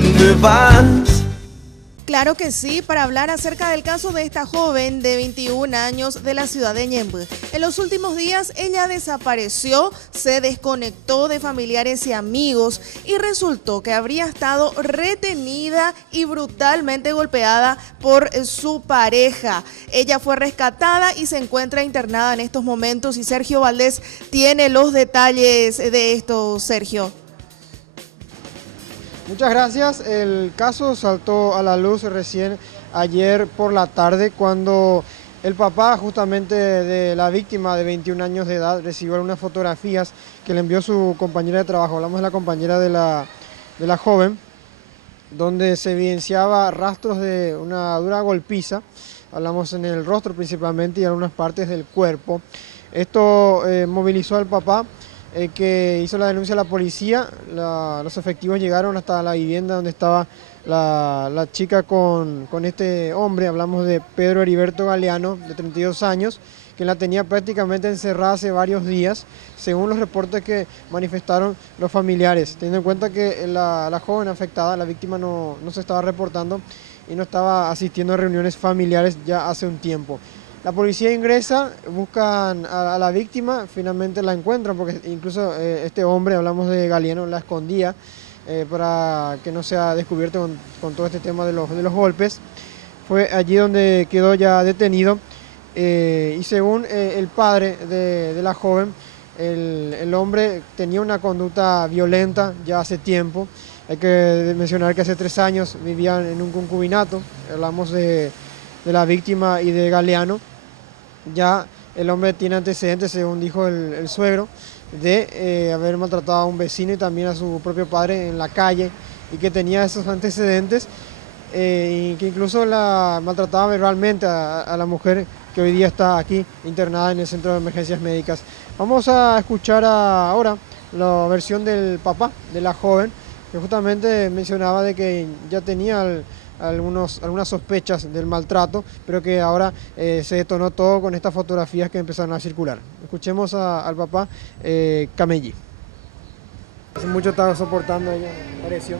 dónde vas? Claro que sí, para hablar acerca del caso de esta joven de 21 años de la ciudad de Ñemby. En los últimos días ella desapareció, se desconectó de familiares y amigos y resultó que habría estado retenida y brutalmente golpeada por su pareja. Ella fue rescatada y se encuentra internada en estos momentos y Sergio Valdés tiene los detalles de esto, Sergio. Muchas gracias. El caso saltó a la luz recién ayer por la tarde cuando el papá justamente de la víctima de 21 años de edad recibió algunas fotografías que le envió su compañera de trabajo. Hablamos de la compañera de la joven, donde se evidenciaba rastros de una dura golpiza. Hablamos en el rostro principalmente y en algunas partes del cuerpo. Esto movilizó al papá, que hizo la denuncia a la policía. Los efectivos llegaron hasta la vivienda donde estaba la chica con este hombre. Hablamos de Pedro Heriberto Galeano, de 32 años, que la tenía prácticamente encerrada hace varios días, según los reportes que manifestaron los familiares. Teniendo en cuenta que la joven afectada, la víctima, no se estaba reportando y no estaba asistiendo a reuniones familiares ya hace un tiempo. La policía ingresa, buscan a la víctima, finalmente la encuentran, porque incluso este hombre, hablamos de Galeano, la escondía para que no sea descubierto con todo este tema de los golpes. Fue allí donde quedó ya detenido y según el padre de la joven, el hombre tenía una conducta violenta ya hace tiempo. Hay que mencionar que hace 3 años vivían en un concubinato, hablamos de la víctima y de Galeano. Ya el hombre tiene antecedentes, según dijo el suegro, de haber maltratado a un vecino y también a su propio padre en la calle, y que tenía esos antecedentes y que incluso la maltrataba verbalmente a la mujer que hoy día está aquí internada en el centro de emergencias médicas. Vamos a escuchar ahora la versión del papá de la joven, que justamente mencionaba de que ya tenía algunas sospechas del maltrato, pero que ahora se detonó todo con estas fotografías que empezaron a circular. Escuchemos al papá Camelli. Hace mucho estaba soportando ella agresión.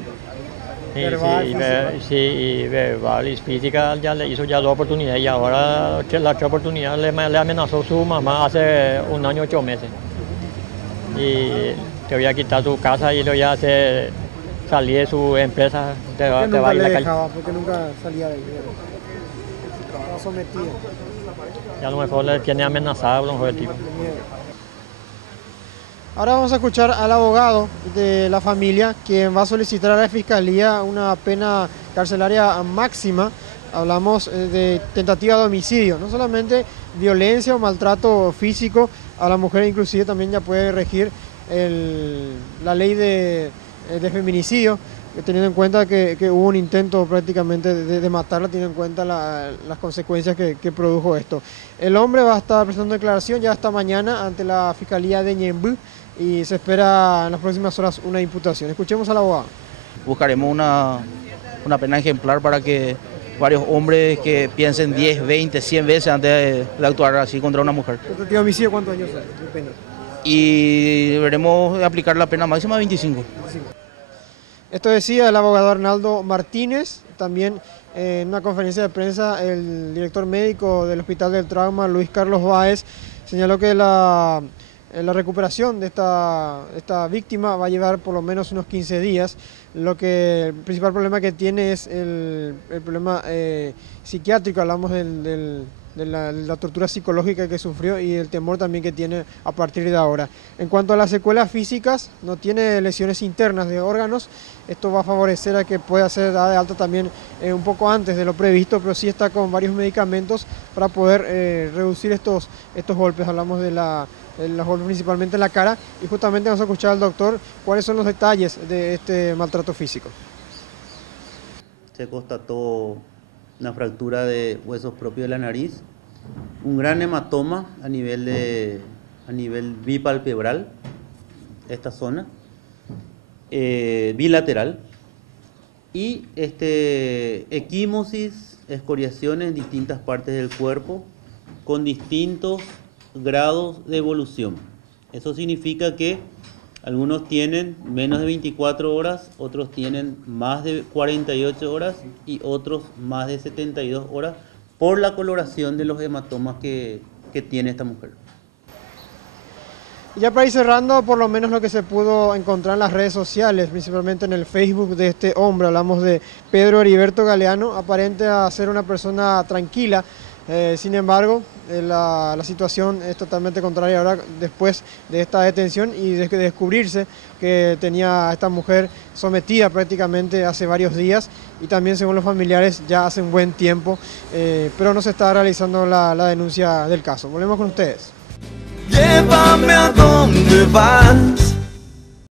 Sí, verbal y física ya le hizo ya 2 oportunidades y ahora la otra oportunidad le amenazó su mamá hace 1 año 8 meses. Y te voy a quitar tu casa y le voy a hacer salir de su empresa, te va a ir a la calle. Porque nunca salía de ahí. Estaba sometida. Y a lo mejor le tiene amenazado a lo mejor el tipo. Ahora vamos a escuchar al abogado de la familia, quien va a solicitar a la Fiscalía una pena carcelaria máxima. Hablamos de tentativa de homicidio, no solamente violencia o maltrato físico a la mujer, inclusive también ya puede regir la ley de feminicidio, teniendo en cuenta que hubo un intento prácticamente de matarla, teniendo en cuenta las consecuencias que produjo esto. El hombre va a estar prestando declaración ya hasta mañana ante la Fiscalía de Ñemby y se espera en las próximas horas una imputación. Escuchemos al abogado. Buscaremos una pena ejemplar para que varios hombres que piensen 10, 20, 100 veces antes de actuar así contra una mujer. ¿Tentativa de homicidio cuántos años es de pena? Y deberemos aplicar la pena máxima de 25. Esto decía el abogado Arnaldo Martínez. También en una conferencia de prensa el director médico del Hospital del Trauma, Luis Carlos Báez, señaló que la recuperación de esta víctima va a llevar por lo menos unos 15 días. El principal problema que tiene es el problema psiquiátrico. Hablamos de la tortura psicológica que sufrió y el temor también que tiene a partir de ahora. En cuanto a las secuelas físicas, no tiene lesiones internas de órganos. Esto va a favorecer a que pueda ser dada de alta también un poco antes de lo previsto, pero sí está con varios medicamentos para poder reducir estos golpes. Hablamos de los golpes principalmente en la cara, y justamente vamos a escuchar al doctor cuáles son los detalles de este maltrato físico. Se constató una fractura de huesos propios de la nariz, un gran hematoma a nivel bipalpebral, esta zona, bilateral, y equimosis, escoriaciones en distintas partes del cuerpo con distintos grados de evolución. Eso significa que Algunos tienen menos de 24 horas, otros tienen más de 48 horas y otros más de 72 horas por la coloración de los hematomas que tiene esta mujer. Ya para ir cerrando, por lo menos lo que se pudo encontrar en las redes sociales, principalmente en el Facebook de este hombre, hablamos de Pedro Heriberto Galeano, aparente a ser una persona tranquila. Sin embargo, la situación es totalmente contraria ahora después de esta detención y de descubrirse que tenía a esta mujer sometida prácticamente hace varios días y también según los familiares ya hace un buen tiempo, pero no se está realizando la denuncia del caso. Volvemos con ustedes. Llévame a donde vas.